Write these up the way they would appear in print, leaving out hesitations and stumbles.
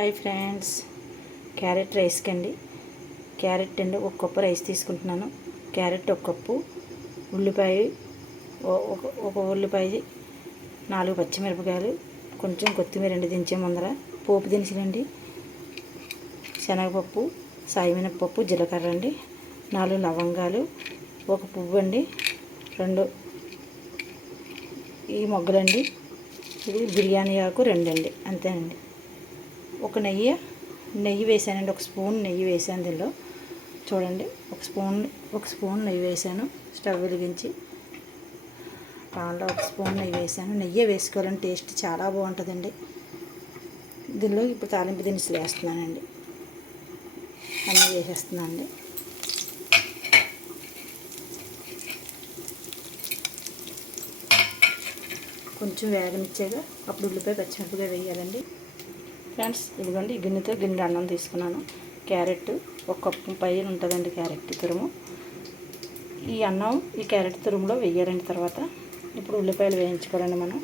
Hi friends, carrot రైస్కి అండి. Carrot అండి ఒక కప్పు రైస్ తీసుకుంటున్నాను. క్యారెట్ ఒక కప్పు, ఉల్లిపాయ ఒక ఉల్లిపాయ, 4 పచ్చిమిరపకాయలు, కొంచెం కొత్తిమీర అండి దించే ముందర, పోపు దినుసులండి, శనగపప్పు, సాయిమినపప్పు, జీలకర్ర అండి, 4 లవంగాలు, ఒక పువ్వు అండి, 2 ఈ మొగ్గలండి, ఇది బిర్యానీ ఆకు 2 అండి, అంతేనండి. ఒక నెయ్యి వేసానండి, ఒక స్పూన్ నెయ్యి వేసాను దీనిలో. చూడండి, ఒక స్పూన్ నెయ్యి వేసాను. స్టవ్ వెలిగించి పాన్లో ఒక స్పూన్ నెయ్యి వేసాను. నెయ్యి వేసుకోవాలంటే టేస్ట్ చాలా బాగుంటుందండి. దీనిలో ఇప్పుడు తాలింపు దినుసులు వేస్తున్నానండి. అన్నీ వేసేస్తున్నానండి. కొంచెం వేగనిచ్చాక అప్పుడు ఉల్లిపాయ పచ్చిమిరపకాయ వేయాలండి. ఫ్రెండ్స్, ఇదిగోండి, ఈ గిన్నె అన్నం తీసుకున్నాను. క్యారెట్ ఒక కప్పు పైన ఉంటుందండి క్యారెట్ తురుము. ఈ అన్నం ఈ క్యారెట్ తురుములో వేయాలండి. తర్వాత ఇప్పుడు ఉల్లిపాయలు వేయించుకోవాలండి. మనం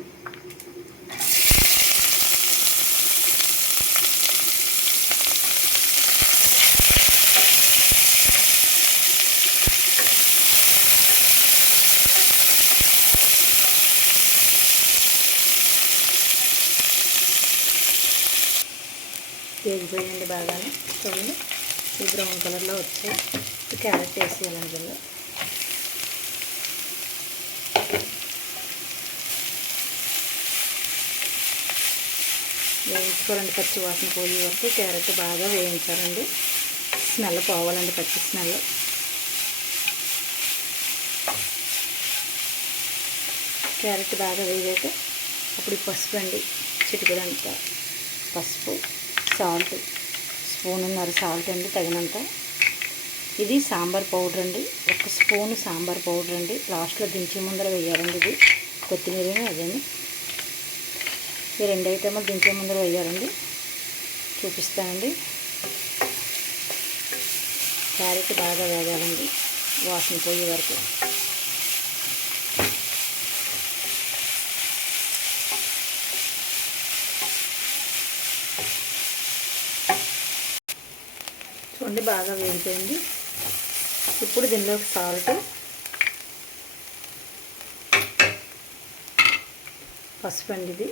వేగిపోయండి బాగానే. చూడండి, ఈ బ్రౌన్ కలర్లో వచ్చాయి. ఈ క్యారెట్ వేసేయాలండి దీనిలో. వేయించుకోవాలండి, పచ్చి వాసన పోయే వరకు క్యారెట్ బాగా వేయించాలండి. స్మెల్ పోవాలండి, పచ్చి స్మెల్. క్యారెట్ బాగా వేగాక అప్పుడు పసుపు అండి, చిటికెడంతా పసుపు, సాల్ట్, స్పూనున్నర సాల్ట్ అండి తగినంత. ఇది సాంబార్ పౌడర్ అండి, 1 స్పూన్ సాంబార్ పౌడర్ అండి. లాస్ట్లో దించే ముందర వేయాలండి. ఇది కొత్తిమీర అదండి. ఈ 2 ఐటెంలు దించే ముందర వేయాలండి. చూపిస్తానండి. క్యారెట్ బాగా వేగాలండి, వాసన పోయే వరకు. చూడండి, బాగా వేగిపోయింది. ఇప్పుడు దీనిలో సాల్ట్, పసుపు అండి, ఇది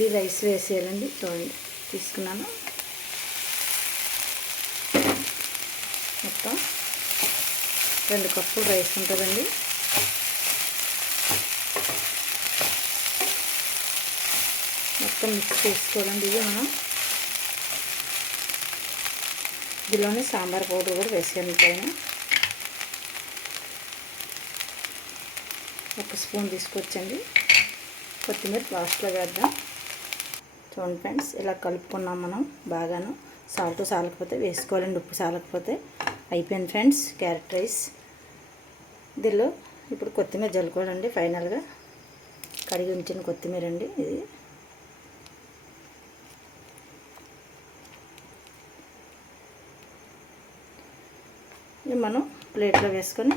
ఇప్పుడు రైస్ వేసేయాలండి. చూడండి, తీసుకున్నాను మొత్తం 2 కప్పులు రైస్ ఉంటుందండి. మొత్తం మిక్స్ చేసుకోవాలండి. ఇది మనం ఇందులోనే సాంబార్ పౌడర్ కూడా వేసాను పైన. 1 స్పూన్ తీసుకొచ్చండి. కొత్తిమీర లాస్ట్లో వేద్దాం. చూడండి ఫ్రెండ్స్, ఇలా కలుపుకున్నాం మనం బాగాను. సాల్ట్ సాలకపోతే వేసుకోవాలండి, ఉప్పు సాలకపోతే. అయిపోయింది ఫ్రెండ్స్ క్యారెట్ రైస్. దీనిలో ఇప్పుడు కొత్తిమీర జల్లుకోవాలండి. ఫైనల్గా కడిగి ఉంచిన కొత్తిమీర అండి ఇది. ఇది మనం ప్లేట్లో వేసుకొని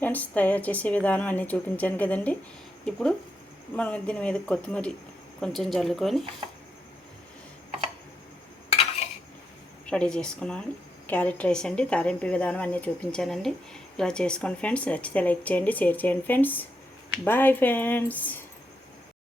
ఫ్రెండ్స్ తయారు చేసే విధానం అన్నీ చూపించాను కదండి. ఇప్పుడు మనం దీని మీద కొత్తిమీర కొంచెం జల్లుకొని రెడీ చేసుకున్నాను. క్యారెట్ రైస్ అండి. తాలింపు విధానం అన్నీ చూపించానండి. ఇలా చేసుకోండి ఫ్రెండ్స్. నచ్చితే లైక్ చేయండి, షేర్ చేయండి ఫ్రెండ్స్. Bye friends.